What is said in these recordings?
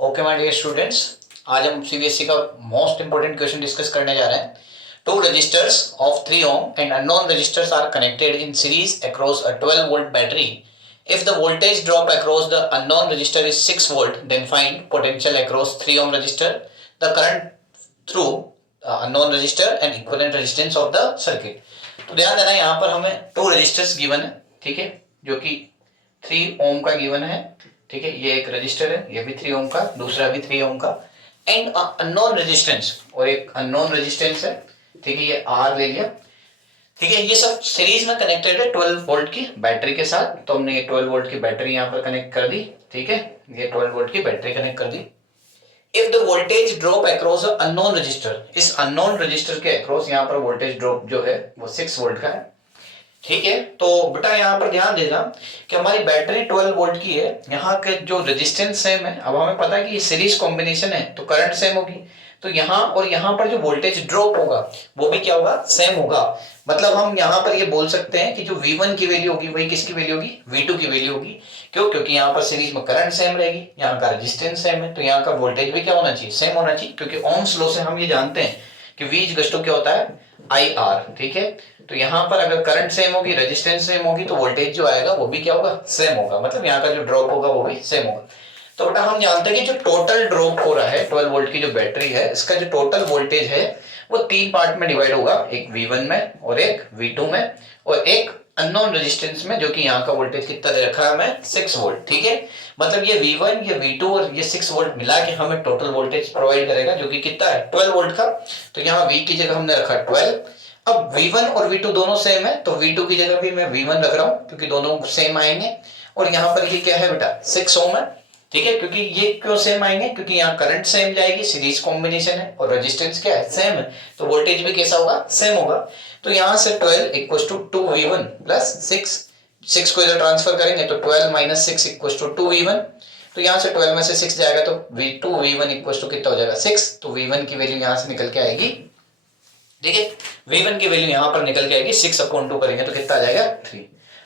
Okay my dear students, आज हम CBSE का मोस्ट इंपोर्टेंट क्वेश्चन डिस्कस करने जा रहे हैं। Two resistors of 3 ohm and unknown resistors are connected in series across a 12 volt battery. If the voltage drop across the unknown resistor is 6 volt, then find potential across 3 ohm resistor, the current through unknown resistor and equivalent resistance of the circuit. तो ध्यान देना, यहाँ पर हमें to registers given है, ठीक है, जो कि 3 ohm का गिवन है, ठीक है। ये एक रजिस्टर है, ये भी 3 ohm का, दूसरा भी 3 ohm का, एंड अननोन रेजिस्टेंस और एक अननोन रेजिस्टेंस है, ठीक है, ये आर ले लिया, ठीक है। ये सब सीरीज में कनेक्टेड है 12 वोल्ट की बैटरी के साथ। तो हमने ये 12 वोल्ट की बैटरी यहाँ पर कनेक्ट कर दी, ठीक है, ये 12 वोल्ट की बैटरी कनेक्ट कर दी। If the voltage drop across unknown resistor, इस अननोन रजिस्टर के अक्रॉस यहाँ पर वोल्टेज ड्रॉप जो है वो 6 वोल्ट का है, ठीक है। तो बेटा यहाँ पर ध्यान देना कि हमारी बैटरी 12 वोल्ट की है, यहाँ के जो रेजिस्टेंस सेम है। अब हमें पता है कि ये सीरीज कॉम्बिनेशन है तो करंट सेम होगी, तो यहाँ और यहाँ पर जो वोल्टेज ड्रॉप होगा वो भी क्या होगा, सेम होगा। मतलब हम यहाँ पर ये बोल सकते हैं कि जो V1 की वैल्यू होगी वही किसकी वैल्यू होगी, V2 की वैल्यू होगी। क्यों? क्योंकि यहाँ पर सीरीज में करंट सेम रहेगी, यहाँ का रेजिस्टेंस सेम है, तो यहाँ का वोल्टेज भी क्या होना चाहिए, सेम होना चाहिए। क्योंकि ओम्स लॉ से हम ये जानते हैं कि V इज टू क्या होता है, IR, ठीक है। तो यहाँ पर अगर करंट सेम होगी, रेजिस्टेंस सेम होगी, तो वोल्टेज जो आएगा वो भी क्या होगा, सेम होगा। मतलब यहाँ का जो ड्रॉप होगा वो भी सेम होगा। तो बेटा हम जानते हैं कि जो टोटल ड्रॉप हो रहा है 12 वोल्ट की जो बैटरी है, इसका जो टोटल वोल्टेज है वो 3 पार्ट में डिवाइड होगा, एक V1 में और एक V2 में और एक अननोन रेजिस्टेंस में, जो कि यहाँ का वोल्टेज कितना दे रखा है हमें, 6 वोल्ट, ठीक है। मतलब ये V1, ये V2 और ये 6 वोल्ट मिला के हमें टोटल वोल्टेज प्रोवाइड करेगा, जो कि कितना है, 12 वोल्ट का। तो यहाँ V की जगह हमने रखा 12। अब V1 और V2 दोनों सेम है, तो V2 की जगह भी मैं V1 रख रहा हूँ क्योंकि दोनों सेम आएंगे। और यहाँ पर ये क्या है बेटा, 6 ओम है, ठीक है। क्योंकि ये क्यों सेम आएंगे, क्योंकि यहाँ करंट सेम जाएगी, सीरीज कॉम्बिनेशन है, और रेजिस्टेंस क्या है, सेम है, तो वोल्टेज भी कैसा होगा, सेम होगा। तो यहाँ से 12 इक्वल टू 2V1 प्लस 6 को इधर ट्रांसफर करेंगे तो 12 माइनस 6 इक्वल टू 2V1। तो यहाँ से 12 में से 6 जाएगा तो V2V1 इक्वल टू कितना हो जाएगा, 6। तो V1 की वैल्यू यहाँ से निकल के आएगी, ठीक है। V1 की वैल्यू यहाँ पर निकल के आएगी, 6/2 करेंगे तो कितना आ जाएगा, 3।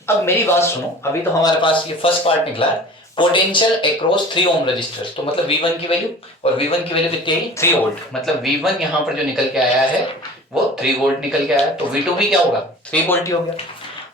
अब मेरी बात सुनो, अभी तो हमारे पास ये फर्स्ट पार्ट निकला है, पोटेंशियल अक्रॉस 3 ओम रजिस्टर्स। तो मतलब V1 की वैल्यू, और V1 की वैल्यू कितनी आई, 3 वोल्ट। मतलब V1 यहाँ पर जो निकल के आया है वो 3 वोल्ट निकल के आया, तो V2 भी क्या होगा, 3 वोल्ट ही हो गया।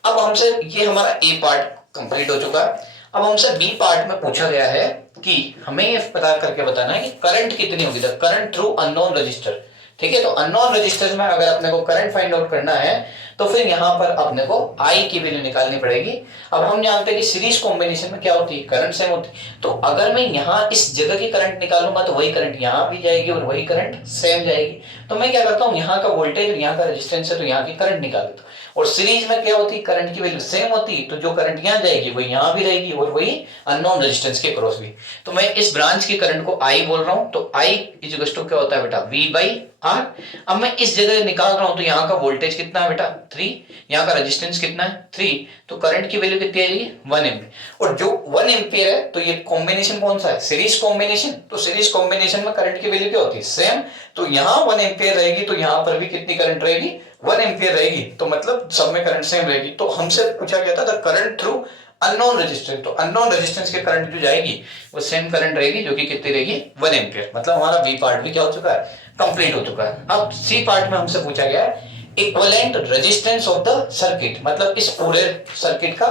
अब हमसे ये हमारा ए पार्ट कंप्लीट हो चुका है। अब हमसे बी पार्ट में पूछा गया है कि हमें ये पता करके बताना है कि करंट कितनी होगी, the current through unknown register, ठीक है। तो अननोन रजिस्टर में अगर अपने को करंट फाइंड आउट करना है तो फिर यहाँ पर अपने को I की वैल्यू निकालनी पड़ेगी। अब हम जानते हैं कि सीरीज कॉम्बिनेशन में क्या होती है, करंट सेम होती है। तो अगर मैं यहाँ इस जगह की करंट निकालूंगा तो वही करंट यहाँ भी जाएगी और वही करंट सेम जाएगी। तो मैं क्या करता हूँ, यहाँ का वोल्टेज और यहाँ का रेजिस्टेंस है तो यहाँ की करंट निकाल देता हूँ। और सीरीज में क्या होती है, करंट की वैल्यू सेम होती है, तो जो करंट यहाँ जाएगी वही यहाँ भी रहेगी और वही अननोन रेजिस्टेंस के क्रॉस भी। तो मैं इस ब्रांच की करंट को I बोल रहा हूँ, तो I इज टू क्या होता है बेटा, V/R। अब मैं इस जगह निकाल रहा हूं तो यहाँ का वोल्टेज कितना है बेटा, 3, यहाँ का रेजिस्टेंस कितना है, 3, तो करंट की वैल्यू कितनी आएगी, 1 एम्पीयर। और जो 1 एम्पीयर है तो ये कॉम्बिनेशन कौन सा है, सीरीज कॉम्बिनेशन। तो सीरीज कॉम्बिनेशन में करंट की वैल्यू क्या होती है, सेम। तो यहाँ 1 एम्पीयर रहेगी तो यहाँ पर भी कितनी करंट रहेगी, 1 एम्पीयर रहेगी। तो मतलब सब में करंट सेम रहेगी। तो हमसे पूछा गया था करंट थ्रू अननोन रेजिस्टेंस, तो अननोन रेजिस्टेंस के करंट जो जाएगी वो सेम करंट रहेगी, जो कि कितनी रहेगी, 1 एम्पीयर। मतलब हमारा बी पार्ट भी क्या हो चुका है, कंप्लीट हो चुका है। अब सी पार्ट में हमसे पूछा गया है equivalent resistance of the circuit, मतलब इस पूरे सर्किट का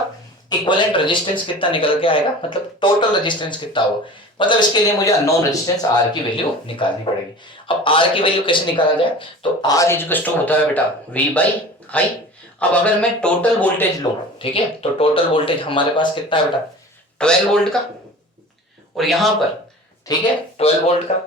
इक्विवेलेंट रेजिस्टेंस कितना निकल के आएगा, मतलब टोटल रेजिस्टेंस कितना होगा। मतलब इसके लिए मुझे अननोन रेजिस्टेंस आर की वैल्यू निकालनी पड़ेगी। अब आर की वैल्यू कैसे निकाला जाए, तो आर इज टू होता है बेटा V/I। अब अगर मैं टोटल वोल्टेज लूं, ठीक है, तो टोटल वोल्टेज हमारे पास कितना है बेटा, 12 वोल्ट का, और यहां पर, ठीक है, 12 वोल्ट का,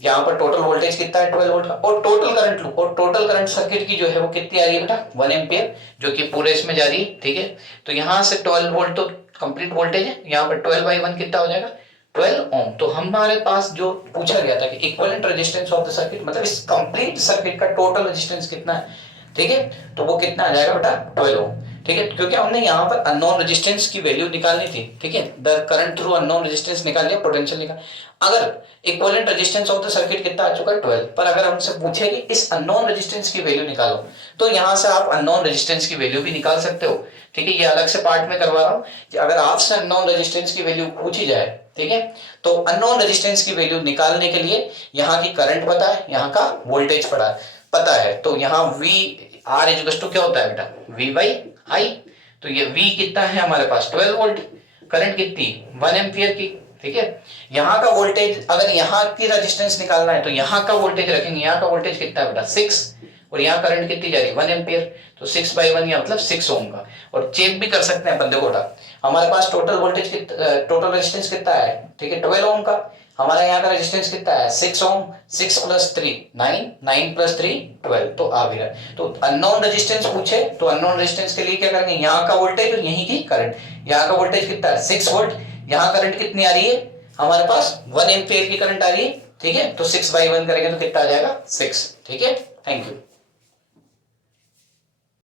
यहाँ पर टोटल वोल्टेज कितना है, 12 वोल्ट का। और टोटल करंट लूं, और टोटल करंट सर्किट की जो है वो कितनी आ रही है बेटा, 1 एम्पीयर, जो कि पूरे इसमें जा रही है, ठीक है। तो यहाँ से 12 वोल्ट तो कंप्लीट वोल्टेज है, यहाँ पर 12/1 कितना हो जाएगा, 12 ओम। तो हमारे पास जो पूछा गया था कि equivalent resistance of the circuit, मतलब इस कंप्लीट सर्किट का टोटल रेजिस्टेंस कितना है, ठीक है, तो वो कितना आ जाएगा बेटा, 12 ओम, ठीक है। क्योंकि हमने यहाँ पर अननोन रेजिस्टेंस की वैल्यू निकालनी थी, ठीक है, the current through unknown resistance निकाल लिया, पोटेंशियल निकाल। अगर equivalent resistance of the circuit कितना आ चुका है, 12, पर अगर हमसे पूछे कि इस अननोन रेजिस्टेंस की वैल्यू निकालो, तो यहाँ से आप अननोन रेजिस्टेंस की वैल्यू भी निकाल सकते हो, ठीक है। ये अलग से पार्ट में करवा रहा हूँ कि अगर आपसे अननोन रेजिस्टेंस की वैल्यू पूछी जाए ठीक है। तो अननोन रेजिस्टेंस की वैल्यू निकालने के लिए यहाँ की करंट पता है, यहाँ का वोल्टेज पता है, तो यहाँ V R इज टू क्या होता है बेटा, V बाई आई। तो ये V कितना है हमारे पास 12 वोल्ट, करंट कितनी 1 एम्पियर की, ठीक है। यहाँ का वोल्टेज, अगर यहाँ की रेजिस्टेंस निकालना है तो यहाँ का वोल्टेज रखेंगे, यहाँ का वोल्टेज कितना है बेटा 6, और यहाँ करंट कितनी जा रही है 1 एम्पियर, तो 6 बाई 1 या मतलब 6 ओम का। और चेक भी कर सकते हैं बंदे को, हमारे पास टोटल वोल्टेज टोटल रेजिस्टेंस कितना है, ठीक है 12 ओम का। हमारा यहाँ का रेजिस्टेंस कितना है 6 ओम, 6 प्लस 3 9, 9 प्लस 3 12, तो आ भी रहा। तो अननोन रेजिस्टेंस पूछे तो अननोन रेजिस्टेंस के लिए क्या करेंगे, यहाँ का वोल्टेज और यहीं की करंट। यहाँ का वोल्टेज कितना है 6 वोल्ट, यहाँ करंट कितनी आ रही है हमारे पास 1 एम्पियर की करंट आ रही है, ठीक है। तो 6 बाई 1 करेंगे तो कितना आ जाएगा 6, ठीक है। Thank you.